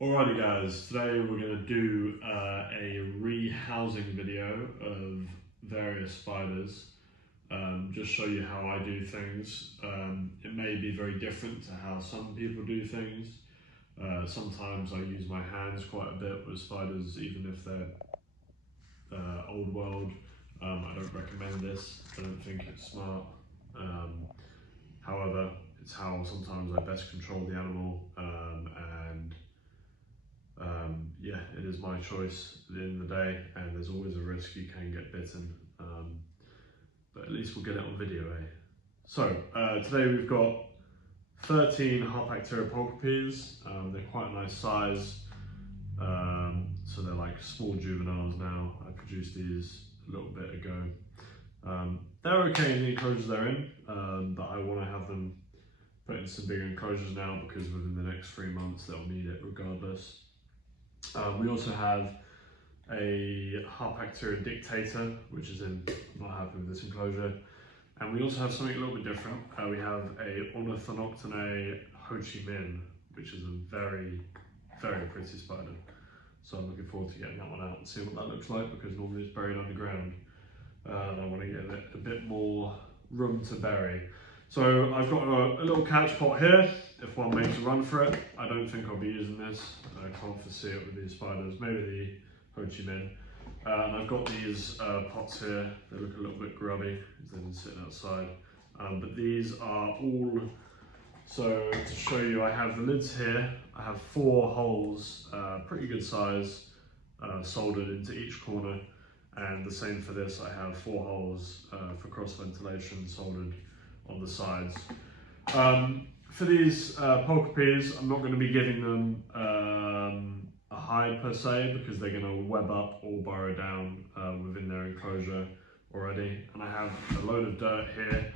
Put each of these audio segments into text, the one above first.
Alrighty guys, today we're going to do a rehousing video of various spiders. Just show you how I do things. It may be very different to how some people do things. Sometimes I use my hands quite a bit with spiders, even if they're old world. I don't recommend this, I don't think it's smart. However, it's how sometimes I best control the animal, yeah, it is my choice at the end of the day, and there's always a risk you can get bitten, but at least we'll get it on video, eh? So, today we've got 13 Harpactira Pulchipes. They're quite a nice size, so they're like small juveniles now. I produced these a little bit ago. They're okay in the enclosures they're in, but I want to have them put in some bigger enclosures now because within the next 3 months they'll need it regardless. We also have a Harpactira dictator, which is in, not happy with this enclosure. And we also have something a little bit different. We have a Ornithoctoninae Chi Minh, which is a very, very pretty spider. So I'm looking forward to getting that one out and seeing what that looks like, because normally it's buried underground. And I want to give it a bit more room to bury. So I've got a little catch pot here, if one makes a run for it. I don't think I'll be using this. I can't foresee it with these spiders, maybe the Chi Minh. And I've got these pots here. They look a little bit grubby because they've been sitting outside. But these are all, so to show you, I have the lids here. I have 4 holes, pretty good size, soldered into each corner. And the same for this, I have 4 holes for cross ventilation soldered on the sides. For these Pulchipes, I'm not going to be giving them a hide per se, because they're going to web up or burrow down within their enclosure already. And I have a load of dirt here.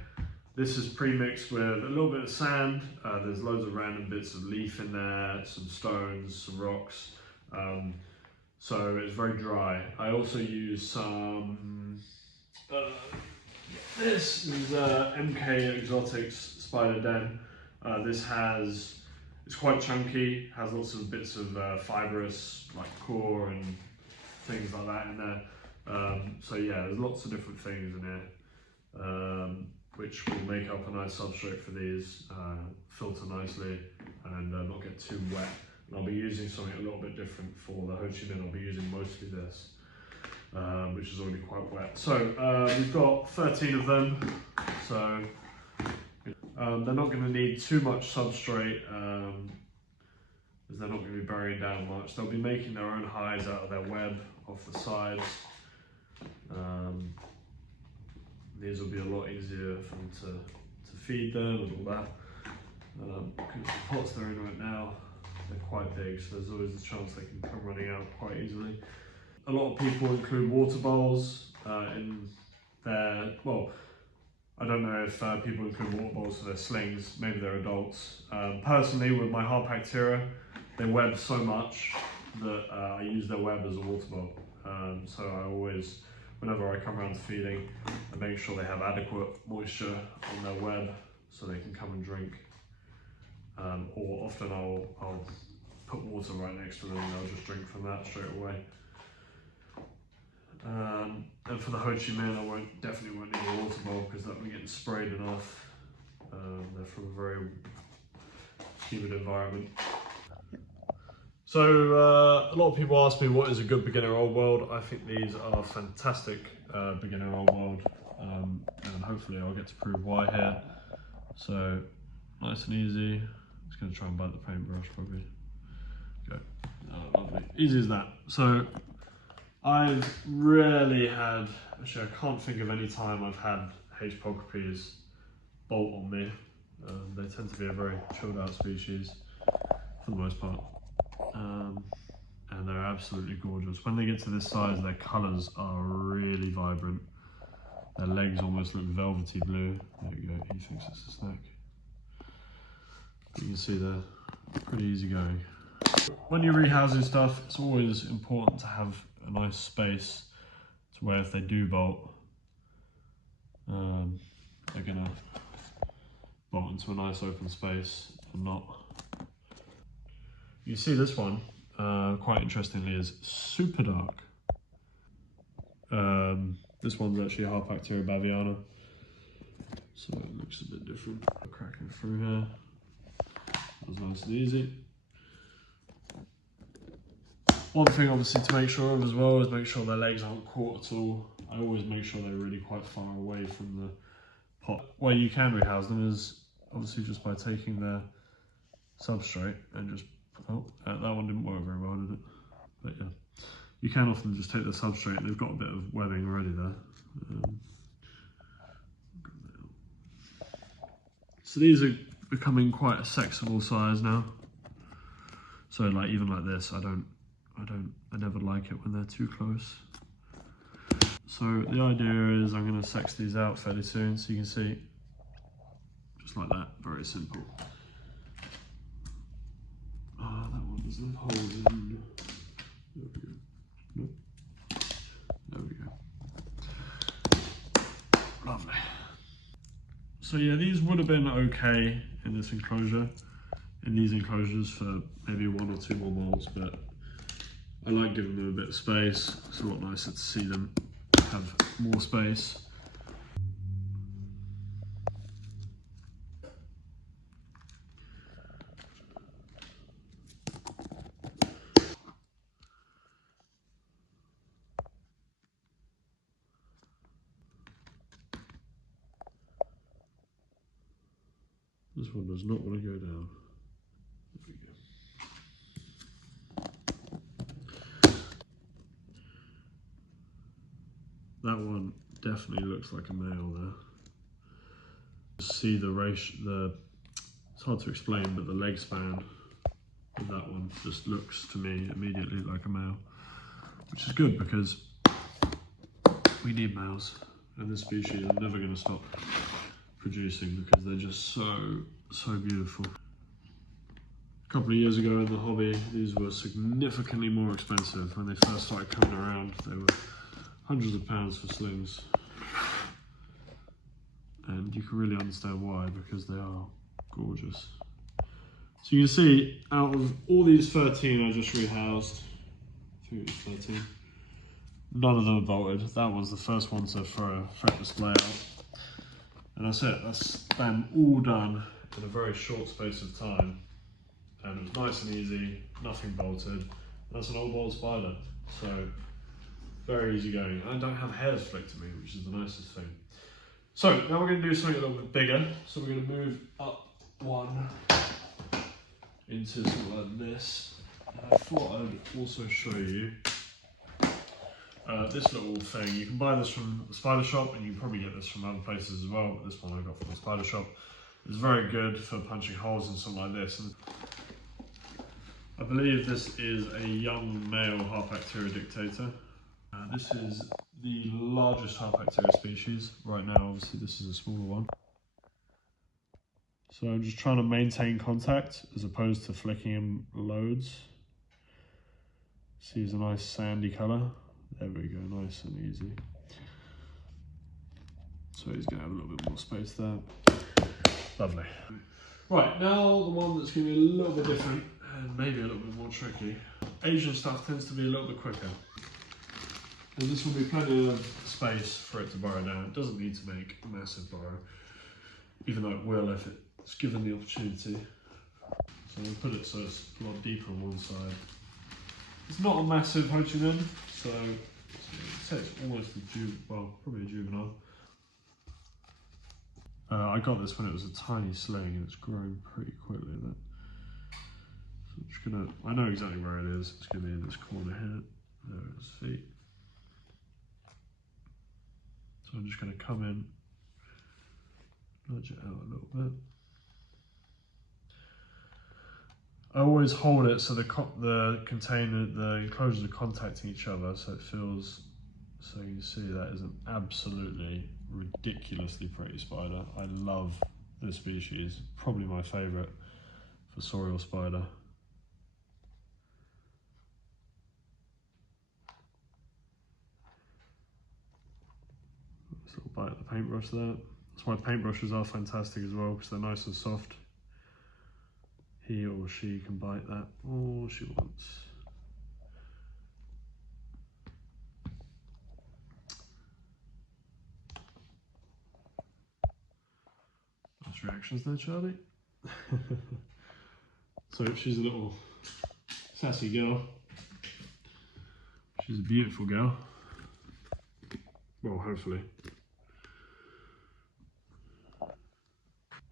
This is pre-mixed with a little bit of sand. There's loads of random bits of leaf in there, some stones, some rocks. So it's very dry. I also use some, this is MK Exotics Spider Den. It's quite chunky, has lots of bits of fibrous, like core and things like that in there. So yeah, there's lots of different things in here, which will make up a nice substrate for these, filter nicely and not get too wet. And I'll be using something a little bit different for the Chi Minh. I'll be using mostly this, which is already quite wet. So we've got 13 of them. So they're not going to need too much substrate, as they're not going to be burying down much. They'll be making their own hides out of their web off the sides. These will be a lot easier for them to feed them and all that. Because the pots they're in right now, they're quite big, so there's always a chance they can come running out quite easily. A lot of people include water bowls in their, well, I don't know if people include water bowls for their slings, maybe they're adults. Personally, with my Harpactira, they web so much that I use their web as a water bowl. So I always, whenever I come around to feeding, I make sure they have adequate moisture on their web so they can come and drink. Or often I'll put water right next to them and they'll just drink from that straight away. And for the Chi Minh, I definitely won't need a water bowl because that will be getting sprayed enough. They're from a very humid environment. So a lot of people ask me what is a good beginner old world. I think these are fantastic beginner old world, and hopefully I'll get to prove why here. So nice and easy. Just going to try and bite the paintbrush probably. Go. Oh, lovely. Easy as that. So I've rarely had, actually I can't think of any time I've had H. Pulchipes bolt on me. They tend to be a very chilled out species for the most part. And they're absolutely gorgeous. When they get to this size, their colours are really vibrant. Their legs almost look velvety blue. There we go, he thinks it's a snake. You can see they're pretty easy going. When you're rehousing stuff, it's always important to have a nice space to where if they do bolt, they're gonna bolt into a nice open space and not. You see this one, quite interestingly, is super dark. This one's actually Harpactira Baviana, so it looks a bit different. Cracking through here. That was nice and easy. One thing obviously to make sure of as well is make sure their legs aren't caught at all. I always make sure they're really quite far away from the pot. Where you can rehouse them is obviously just by taking their substrate and just, oh, that one didn't work very well, did it? But yeah, you can often just take the substrate and they've got a bit of webbing already there. So these are becoming quite a sexable size now. So like even like this, I never like it when they're too close. So the idea is I'm going to sex these out fairly soon, so you can see, just like that, very simple. Ah, that one doesn't have holes in. There we go. Nope. There we go. Lovely. So yeah, these would have been okay in this enclosure, in these enclosures for maybe 1 or 2 more molts, but I like giving them a bit of space. It's a lot nicer to see them have more space. This one does not want to go down. There we go. That one definitely looks like a male there. See the ratio, it's hard to explain, but the leg span of that one just looks to me immediately like a male, which is good because we need males, and this species are never going to stop producing because they're just so beautiful. A couple of years ago in the hobby, these were significantly more expensive. When they first started coming around, they were hundreds of pounds for slings. And you can really understand why, because they are gorgeous. So you can see, out of all these 13 I just rehoused, I think it was 13, none of them are bolted. That one's the first one to throw a fret display out. And that's it, that's them all done in a very short space of time. And it was nice and easy, nothing bolted. And that's an old bolt spider, so very easy going. And I don't have hairs flicked to me, which is the nicest thing. So now we're going to do something a little bit bigger. So we're going to move up one into something like this. And I thought I'd also show you this little thing. You can buy this from the spider shop, and you can probably get this from other places as well, but this one I got from the spider shop. It's very good for punching holes in something like this. And I believe this is a young male Harpactira dictator. This is the largest Harpactira species. Right now, obviously, this is a smaller one. So I'm just trying to maintain contact as opposed to flicking him loads. See, he's a nice sandy colour. There we go, nice and easy. So he's going to have a little bit more space there. Lovely. Right, now the one that's going to be a little bit different and maybe a little bit more tricky. Asian stuff tends to be a little bit quicker. And this will be plenty of space for it to burrow down. It doesn't need to make a massive burrow, even though it will if it's given the opportunity. So we'll put it so it's a lot deeper on one side. It's not a massive Ho Chi Minh, so I'd say it's almost probably a juvenile. I got this when it was a tiny sling and it's grown pretty quickly. So I'm just gonna, I know exactly where it is. It's gonna be in this corner here. There are its feet. So I'm just gonna come in, nudge it out a little bit. I always hold it so the container, the enclosures are contacting each other, so it feels, so you can see that is an absolutely ridiculously pretty spider. I love this species, probably my favourite fossorial spider. This little bite of the paintbrush there. That's why paintbrushes are fantastic as well, because they're nice and soft. He or she can bite that all she wants. Nice reactions there, Charlie. So she's a little sassy girl. She's a beautiful girl. Well, hopefully.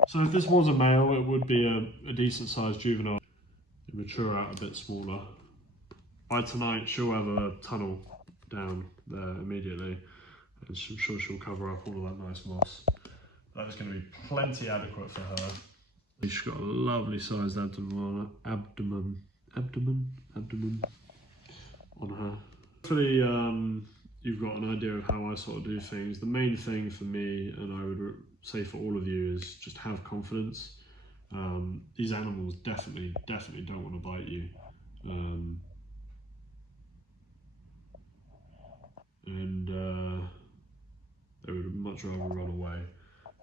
So if this was a male, it would be a decent sized juvenile. It mature out a bit smaller. By tonight, she'll have a tunnel down there immediately, and I'm sure she'll cover up all of that nice moss. That is going to be plenty adequate for her. She's got a lovely sized abdomen on her. Hopefully you've got an idea of how I sort of do things. The main thing for me, and I would say for all of you, is just have confidence. These animals definitely don't want to bite you. They would much rather run away.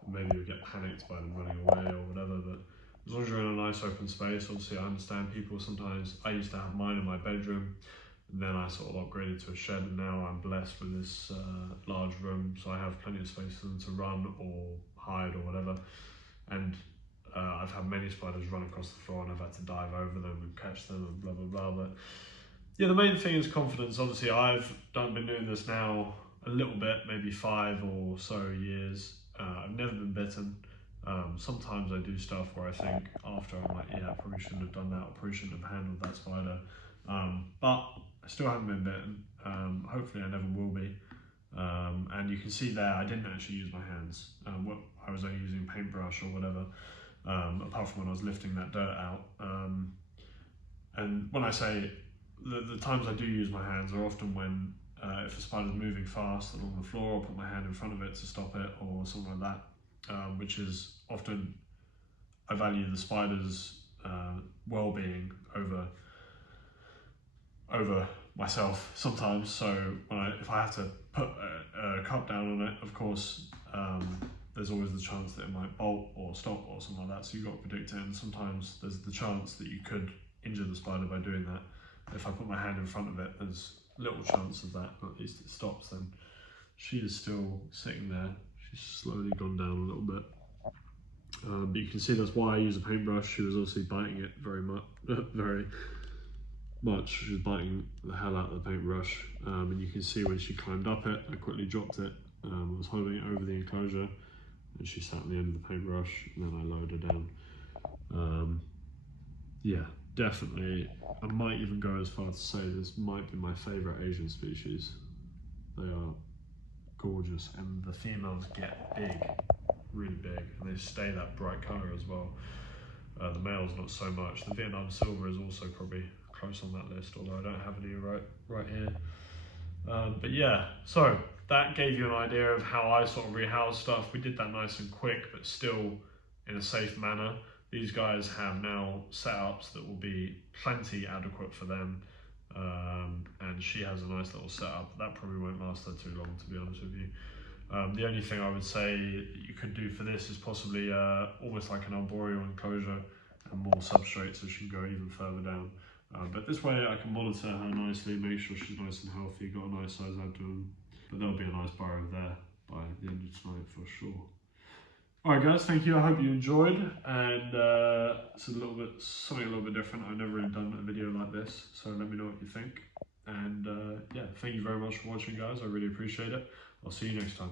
Maybe you'll get panicked by them running away or whatever, but as long as you're in a nice open space. Obviously I understand people sometimes, I used to have mine in my bedroom, and then I sort of upgraded to a shed, and now I'm blessed with this large room, so I have plenty of space for them to run or hide or whatever. And I've had many spiders run across the floor and I've had to dive over them and catch them and blah blah blah. But yeah, the main thing is confidence. Obviously I've been doing this now a little bit, maybe 5 or so years. I've never been bitten. Sometimes I do stuff where I think after I'm like, yeah, I probably shouldn't have done that, or probably shouldn't have handled that spider. But I still haven't been bitten. Hopefully I never will be. And you can see there, I didn't actually use my hands. I was only using paintbrush or whatever, apart from when I was lifting that dirt out. And when I say the times I do use my hands are often when if a spider's moving fast along the floor, I'll put my hand in front of it to stop it or something like that, which is often, I value the spider's well-being over myself sometimes. So if I have to put a cup down on it, of course, there's always the chance that it might bolt or stop or something like that, so you've got to predict it, and sometimes there's the chance that you could injure the spider by doing that. If I put my hand in front of it, there's little chance of that, but at least it stops. Then she is still sitting there. She's slowly gone down a little bit, but you can see that's why I use a paintbrush. She was obviously biting it very much. She was biting the hell out of the paintbrush, and you can see when she climbed up it, I quickly dropped it. I was holding it over the enclosure, and she sat on the end of the paintbrush, and then I lowered her down. Yeah, definitely. I might even go as far to say this might be my favourite Asian species. They are gorgeous, and the females get big, really big, and they stay that bright colour as well. The males not so much. The Vietnam Silver is also probably close on that list, although I don't have any right here. But yeah, so that gave you an idea of how I sort of rehouse stuff. We did that nice and quick, but still in a safe manner. These guys have now setups that will be plenty adequate for them, and she has a nice little setup. That probably won't last her too long, to be honest with you. The only thing I would say you could do for this is possibly almost like an arboreal enclosure and more substrate, so she can go even further down. But this way I can monitor her nicely, make sure she's nice and healthy, got a nice size abdomen. But there'll be a nice burrow there by the end of tonight for sure. Alright guys, thank you. I hope you enjoyed, and it's something a little bit different. I've never really done a video like this, so let me know what you think. And yeah, thank you very much for watching guys. I really appreciate it. I'll see you next time.